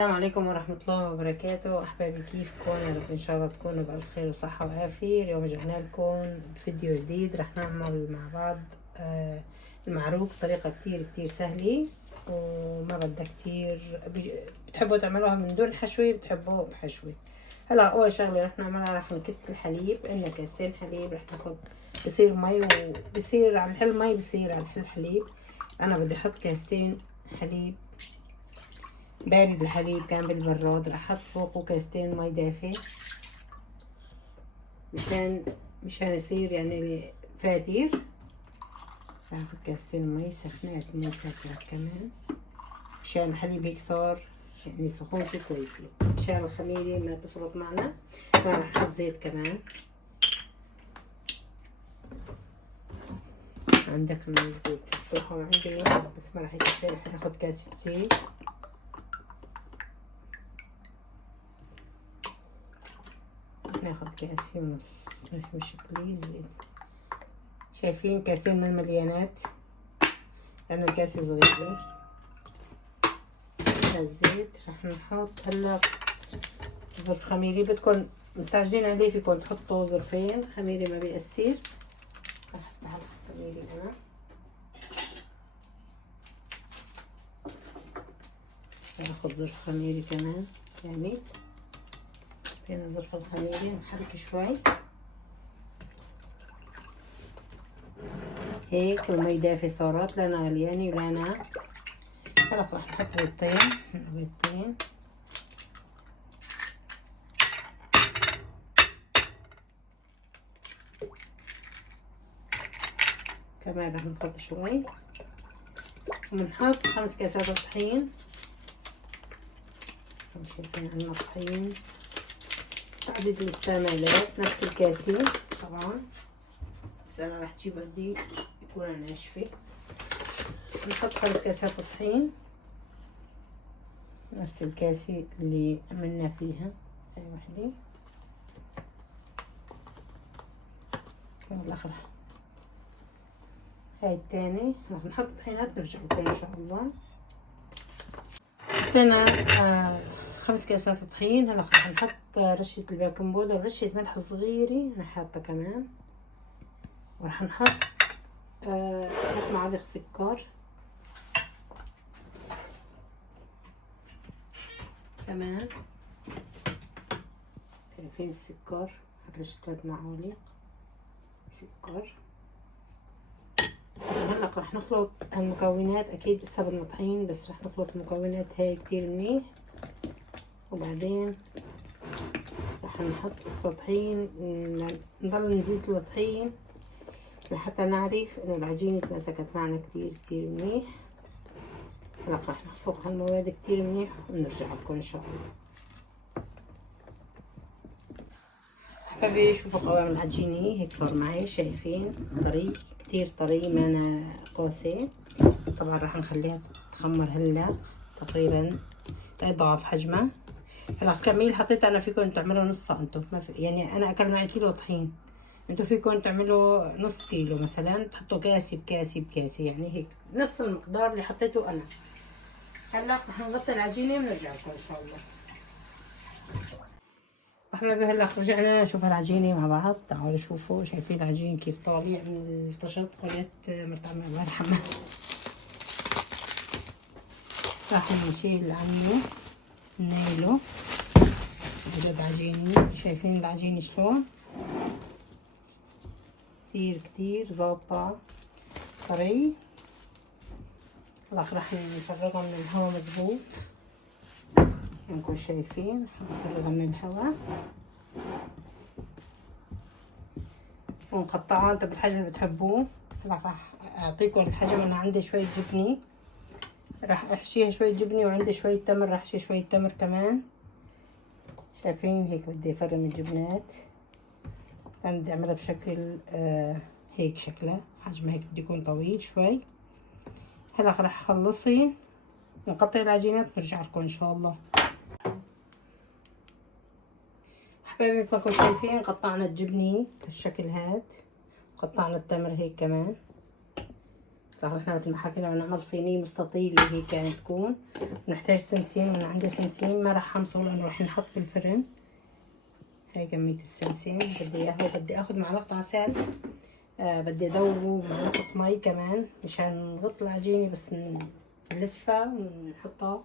السلام عليكم ورحمة الله وبركاته. أحبابي كيفكم؟ يا رب إن شاء الله تكونوا بألف خير وصحة وعافية. اليوم رجعنا لكم بفيديو جديد. رح نعمل مع بعض المعروف بطريقة كتير سهلة وما بدها كتير. بتحبوا تعملوها من دون حشوة، بتحبوها بحشوة. هلا أول شغلة رح نعملها، رح نكت الحليب. عندنا كاستين حليب، رح ناخد بصير مي وبصير على الحل مي، بصير على الحل حليب. أنا بدي أحط كاستين حليب بارد. الحليب كان بالبراد. رح احط فوقه كاستين مي دافي مشان يصير يعني فاتير. رح اخد كاستين مي سخنات، مي فاترة كمان مشان الحليب هيك صار يعني سخونته كويسة، مشان الخميرة ما تفرط معنا. رح احط زيت كمان. عندك كمان زيت بصراحة عندي بس ما رح يكفي. رح ناخد كاسة زيت. ناخد كاسة ونص، ما في مشكلة. زيت شايفين كاسين من المليانات لأن الكاسة صغيرة. الزيت رح نحط هلا ظرف خميري. بدكم مستعجلين عليه فيكم تحطوا ظرفين خميري، ما بيأثر. رح افتح الخميري أنا. ناخد ظرف خميري كمان يعني. فينا ظرف الخميري نحرك شوي هيك. المي دافي صارت، لا أنا غليانة ولا أنا. هلا رح نحط بيضتين. كمان رح نحط شوي وبنحط 5 كاسات طحين. شايفين عنا طحين عدد الاستعمالات نفس الكاسين طبعا، بس انا رح جيب بدي يكون ناشفة. نحط 5 كاسات طحين نفس الكاسة اللي عملنا فيها. هاي وحدة والاخر هاي التاني. رح نحط طحينات نرجع لكم ان شاء الله. حطينا 5 كاسات طحين. هلا رح نحط رشة البيكنج باودر، رشة ملح صغيرة أنا حاطة كمان. ورح نحط 3 معالق سكر كمان. شايفين السكر؟ رشة 3 معالق سكر. هلا رح نخلط المكونات. أكيد لسه بدنا طحين بس رح نخلط المكونات هاي كتير منيح، وبعدين رح نحط الطحين. نضل نزيد الطحين لحتى نعرف انه العجينة تماسكت معنا كتير منيح. هلا رح نخفق هالمواد كتير منيح ونرجع لكم ان شاء الله. حبايبي شوفوا قوام العجينة هيك صار معي. شايفين طري كتير طري، مانا قاسي. طبعا رح نخليها تخمر هلا تقريبا اضعاف حجمها. هلا كمية حطيت انا، فيكم تعملوا نصها انتم. ما في يعني انا اكل معي كيلو طحين، انتوا فيكم تعملوا نص كيلو مثلا، تحطوا كاسة بكاسة يعني هيك نص المقدار اللي حطيته انا. هلا رح نغطي العجينة ونرجع لكم ان شاء الله. احبابي هلا رجعنا نشوف العجينة مع بعض. تعالوا شوفوا. شايفين العجين كيف طالع من الطشت؟ قلت مرتعمة الله يرحمها. راح نشيل عنه نايله. بجد عجيني. شايفين العجينة شلون كتير ظابطة طري. رح نفرغها من الهواء مزبوط. انكم شايفين نفرغها من الهواء ونقطعها انتوا بالحجم اللي بتحبوه. راح اعطيكم الحجم. انا عندي شوية جبنة، راح احشيها شوية جبنة، وعندي شوية تمر راح احشي شوية تمر كمان. شايفين هيك بدي افرم الجبنات. انا بدي اعملها بشكل هيك شكلها حجمها هيك بده يكون طويل شوي. هلا راح اخلصين نقطع العجينات ونرجع لكم ان شاء الله. حبايبي مثل ما كنتم شايفين قطعنا الجبنة بالشكل هاد، قطعنا التمر هيك كمان. طبعا احنا مثل ما حكينا بنعمل صينية مستطيلة هيك يعني تكون. بنحتاج سمسم، وانا عندي سمسم ما راح حمصه لانه راح ينحط بالفرن. هاي كمية السمسم بدي اياها، وبدي اخذ معلقة عسل. بدي ادوبه بمعلقة مي كمان مشان نغط العجينة، بس نلفها ونحطها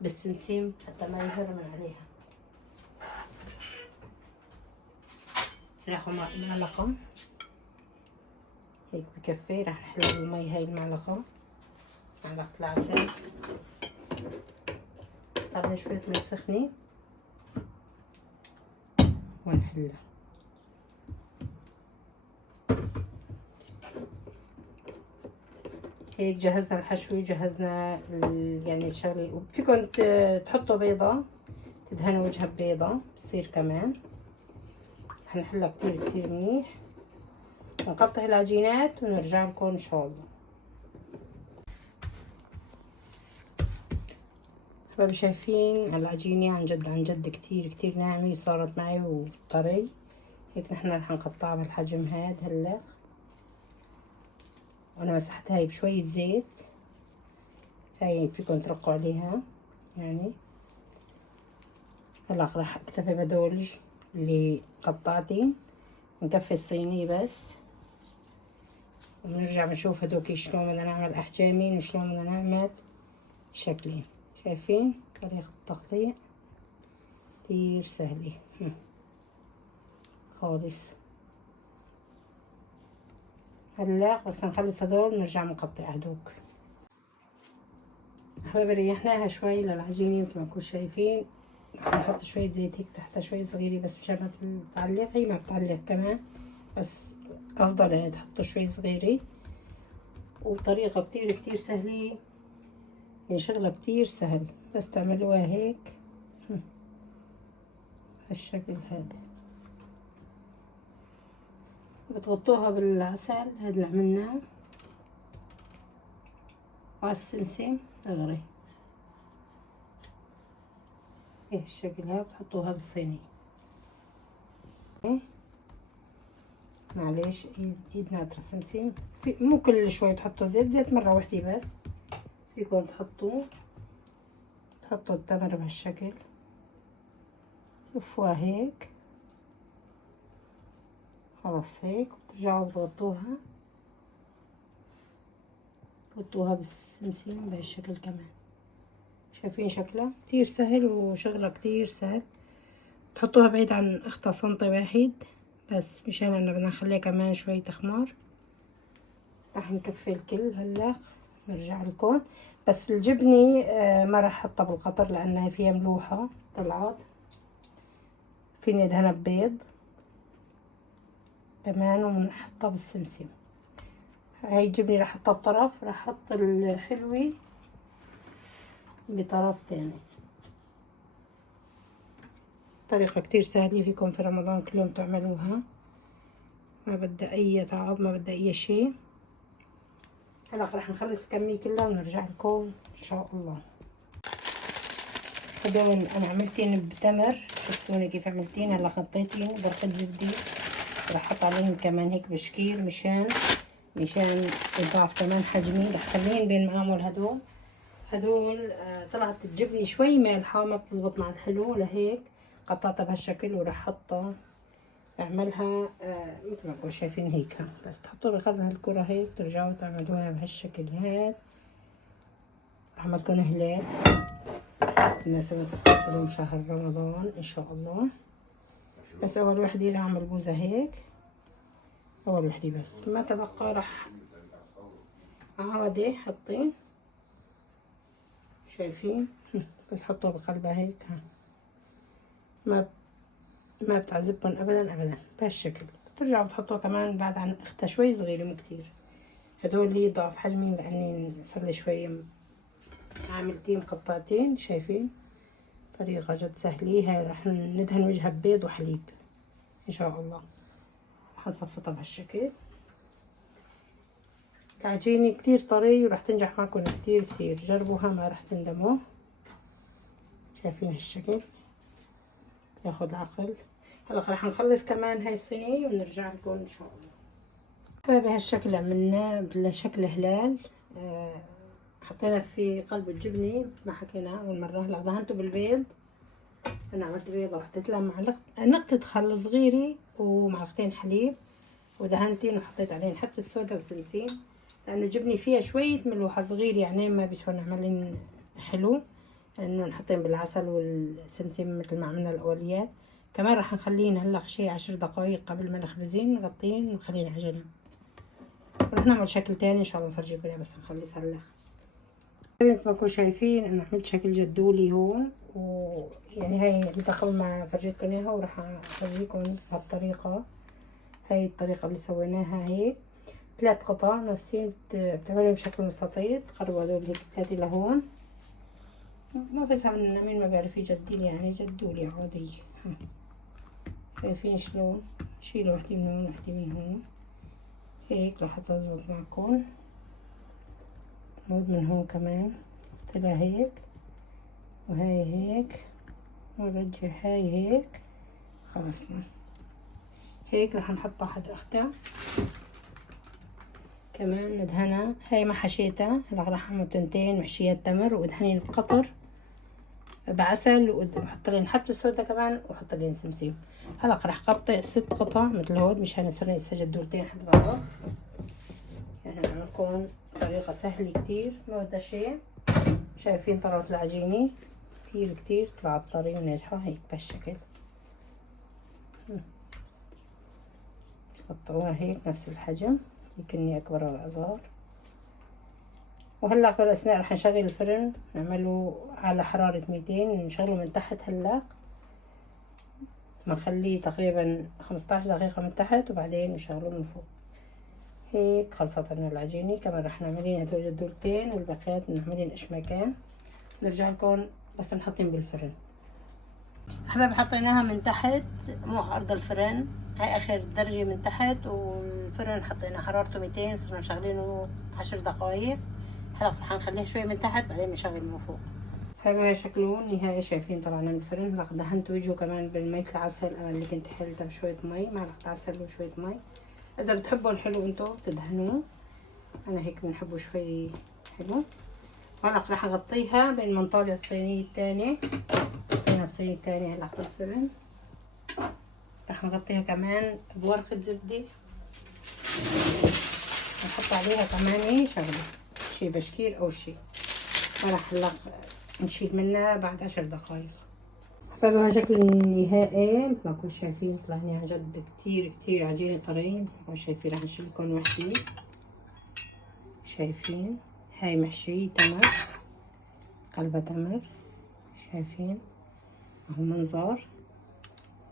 بالسمسم حتى ما يهر من عليها. ناخذ معلقة هيك بكفي، راح نحلى بالمي هاي المعلقة، معلقة العسل. طلع شوية مي سخنة ونحلها. هيك جهزنا الحشو، جهزنا يعني الشغلة. فيكم تحطوا بيضة، تدهنوا وجهها ببيضة بصير كمان. هنحلها كتير كتير منيح، ونقطع العجينات ونرجع لكم ان شاء الله. حبايبي شايفين العجينة عن جد عن جد كتير كتير ناعمة صارت معي وطري. هيك نحن رح نقطعها بالحجم هاد هلا. وانا مسحتها هاي بشوية زيت، هاي فيكم ترقوا عليها يعني. هلا راح اكتفي بهدول اللي قطعتين، نكفي الصينية بس، وبنرجع بنشوف هدوك شلون بدنا نعمل احجامين وشلون بدنا نعمل شكلين. شايفين طريقة التقطيع كتير سهلة خالص. هلا بس نخلص هدول نرجع نقطع هدوك. حبايبي ريحناها شوي للعجينة مثل ما انكم شايفين. نحط شوية زيت هيك تحتها شوي صغيرة بس مشان ما تعلق. هي ما بتعلق كمان، بس افضل يعني تحطوا شوي صغيرة. وطريقة كتير كتير سهلة، يعني شغلة كتير سهل، بس تعملوها هيك هالشكل هذا. بتغطوها بالعسل هذا اللي عملناه وعالسمسم دغري. ايه الشكل هذا. بتحطوها بالصينية. معليش ايد ناطرة سمسم. مو كل شوي تحطوا زيت، زيت مرة واحدة بس. فيكم تحطوا التمر بهالشكل، لفوها هيك خلاص هيك. وترجعوا بتغطوها بالسمسم بهالشكل كمان. شايفين شكلها كتير سهل وشغلة كتير سهل. تحطوها بعيد عن اختها سنتي واحد بس، مشان انه بدنا نخليها كمان شوي تخمر. راح نكفي الكل هلا نرجع لكم. بس الجبنة ما راح احطها بالقطر لانها فيها ملوحة طلعت. فيني ادهنها ببيض كمان ونحطها بالسمسم. هاي الجبنة راح احطها بطرف، راح احط الحلوة بطرف تاني. طريقة كتير سهلة، فيكم في رمضان كل يوم تعملوها، ما بدها اي تعب، ما بدها اي شي. هلا راح نخلص الكمية كلها ونرجع لكم ان شاء الله. هدول انا عملتين بتمر، شفتوني كيف عملتين. هلا خطيتين برقة زبدة، راح احط عليهم كمان هيك بشكير مشان يضاعف كمان حجمي. راح خليهم بين ما اعمل هدول طلعت الجبنة شوي مالحة ما بتزبط مع الحلو، لهيك قطعتها بهالشكل. وراح احطها اعملها مثل ما انكم شايفين هيك. بس تحطوها بقدر هالكرة هيك، ترجعوا تعملوها بهالشكل هاد. راح اعمل لكم هلال بمناسبة قدوم شهر رمضان ان شاء الله. بس اول وحدة راح اعمل بوزة هيك، اول وحدة بس. ما تبقى راح عادي حطين. شايفين بس حطوها بقلبها هيك. ما بتعذبكم ابدا ابدا بهالشكل. بترجعوا بتحطوها كمان بعد عن اختها شوي صغيرة مو كتير. هدول لي ضعف حجمي لاني صار لي شوي عاملتين قطعتين. شايفين طريقة جد سهلة. هاي راح ندهن وجهها ببيض وحليب ان شاء الله. حنصفطها بهالشكل. العجينة كتير طري وراح تنجح معكم كتير كتير. جربوها ما راح تندموا. شايفين هالشكل ياخد عقل. هلا راح نخلص كمان هاي الصينية ونرجع لكم ان شاء الله. بهالشكل عملناه بشكل هلال. حطينا في قلب الجبنة ما حكينا أول مرة. هلا دهنته بالبيض. أنا عملت بيضة وحطيت لها نقطة خل صغيرة ومعلقتين حليب، ودهنتين وحطيت عليهن حبة الصودا وسمسم، لأنه الجبنة فيها شوية ملوحة صغير يعني ما بيسوى نعملن حلو، لأنه نحطين بالعسل والسمسم مثل ما عملنا الأوليات. كمان راح نخلين هلا شي 10 دقايق قبل ما نخبزين نغطين ونخلين على جنب. رح نعمل شكل تاني ان شاء الله نفرجيكم اياه، بس نخليه يسلخ. مثل ما كنتم شايفين انا عملت شكل جدولي هون، ويعني هاي اللي قبل ما فرجيتكم اياها، وراح افرجيكم هالطريقة. هاي الطريقة اللي سويناها هيك 3 قطع نفسين بتعملهم بشكل مستطيل. قربوا هذول هيك 3 لهون. ما بزعل من مين ما بيعرف يجدول، يعني جدولي عادي. شايفين شلون شيل وحدة من هون وحدة من هون هيك راح تزبط معكم. نعود من هون كمان طلع هيك، وهاي هيك، ونرجع هاي هيك. خلصنا هيك. راح نحط تحت اختها كمان ندهنها. هاي ما حشيتها. هلا راح اعمل تنتين محشيات تمر وادهنين بقطر بعسل، وحط لين حبة السودا كمان، وحط لين سمسم. هلا راح اقطع 6 قطع مثل هود مشان يصير يستجدولتين حد بعض. يعني عملكم طريقة سهلة كتير ما بدها شي. شايفين طلعت العجينة كتير طلعت طرية وناجحة هيك بهالشكل. قطعوها هيك نفس الحجم، يمكنني اكبر على الازار. وهلا بالاثناء رح نشغل الفرن نعمله على حرارة 200، نشغله من تحت. هلا نخليه تقريبا 15 دقيقة من تحت، وبعدين نشغله من فوق. هيك خلصت لنا العجينة. كمان رح نعملين هدول جدولتين، والباقيات نعملين اشماكان. نرجع لكم بس نحطين بالفرن. احباب حطيناها من تحت مو ارض الفرن، هاي اخر درجة من تحت، والفرن حطينا حرارته 200 صرنا مشغلينه 10 دقايق. هلا رح نخليه شوي من تحت بعدين نشغل من فوق. حلو هاي شكله النهائي. شايفين طلعنا من الفرن. هلا دهنت وجهه كمان بالمي العسل، انا اللي كنت حلتها بشوية مي، معلقة عسل وشوية مي. اذا بتحبوا الحلو انتو بتدهنوه، انا هيك بنحبه شوي حلو. هلا راح اغطيها بين ما نطالع الصينية الثانية. هنا الصينية الثانية هلا بالفرن. راح نغطيها كمان بورقة زبدة، نحط عليها كمان شغلة شي بشكير او شي. وراح هلا نشيل منها بعد 10 دقايق. احبابي شكل النهائي مثل ما كنتم شايفين طلعني عن جد كتير عجينة طرية. وشايفين راح نشيل لكم وحدة. شايفين هاي محشية تمر، قلبها تمر. شايفين اهو المنظر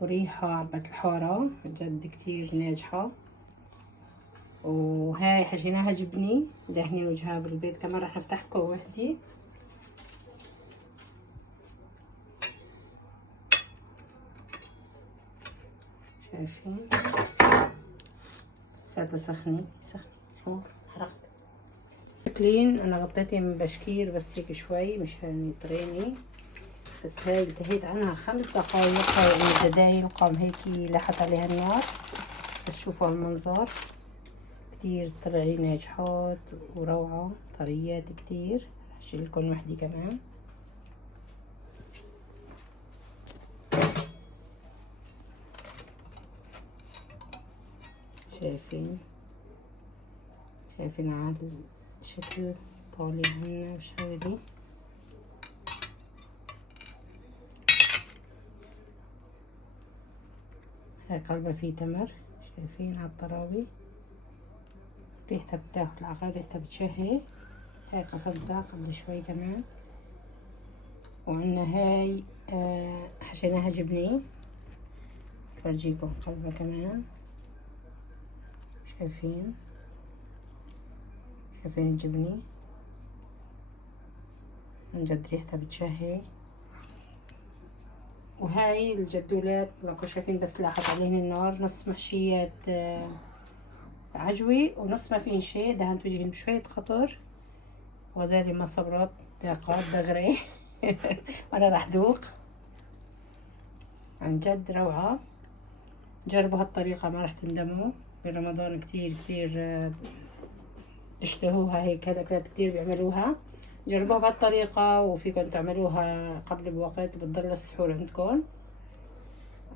وريحة عبة الحارة جد كتير ناجحة. وهاي حشيناها جبني دهنين وجهها بالبيض. كمان راح نفتح لكم وحدة. شايفين لساتها سخنة فور حرقت. شكلين انا غطيتها من بشكير بس هيك شوي مشان يطريني. بس هاي انتهيت عنها 5 دقايق. هاي من الجدايل قام هيك لاحت عليها النار. بس شوفوا المنظر كتير طلعي ناجحات وروعة طريات كتير. هشيل لكم وحدة كمان. شايفين على الشكل طالع هنا بشغلي. هاي قلبها فيه تمر. شايفين على الطراوي ريحتها بتاخد العقل، ريحتها بتشهي. هاي قصدتها قبل شوي كمان. وعنا هاي حشيناها جبني. فرجيكم قلبها كمان. شايفين الجبني من جد ريحتها بتشهي. وهاي الجدولات لكم شايفين بس لاحت عليهن النار. نص محشيات عجوي ونص ما فين شي. دهنت وجهي بشوية خضر، وهذول ما صبرت دقات دغري وانا راح دوق. عن جد روعة. جربوا هالطريقة ما راح تندموا. برمضان كتير تشتهوها هيك. هذا أكلات كتير بيعملوها، جربوها بهالطريقة، وفيكم تعملوها قبل بوقت بتضل السحور عندكم.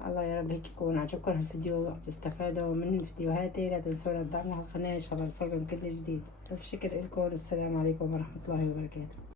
الله يا رب هيك يكون عجبكم الفيديو، تستفادوا من فيديوهاتي. لا تنسونا تدعموا القناة عشان يوصلكم كل جديد. ألف شكر لكم، والسلام عليكم ورحمة الله وبركاته.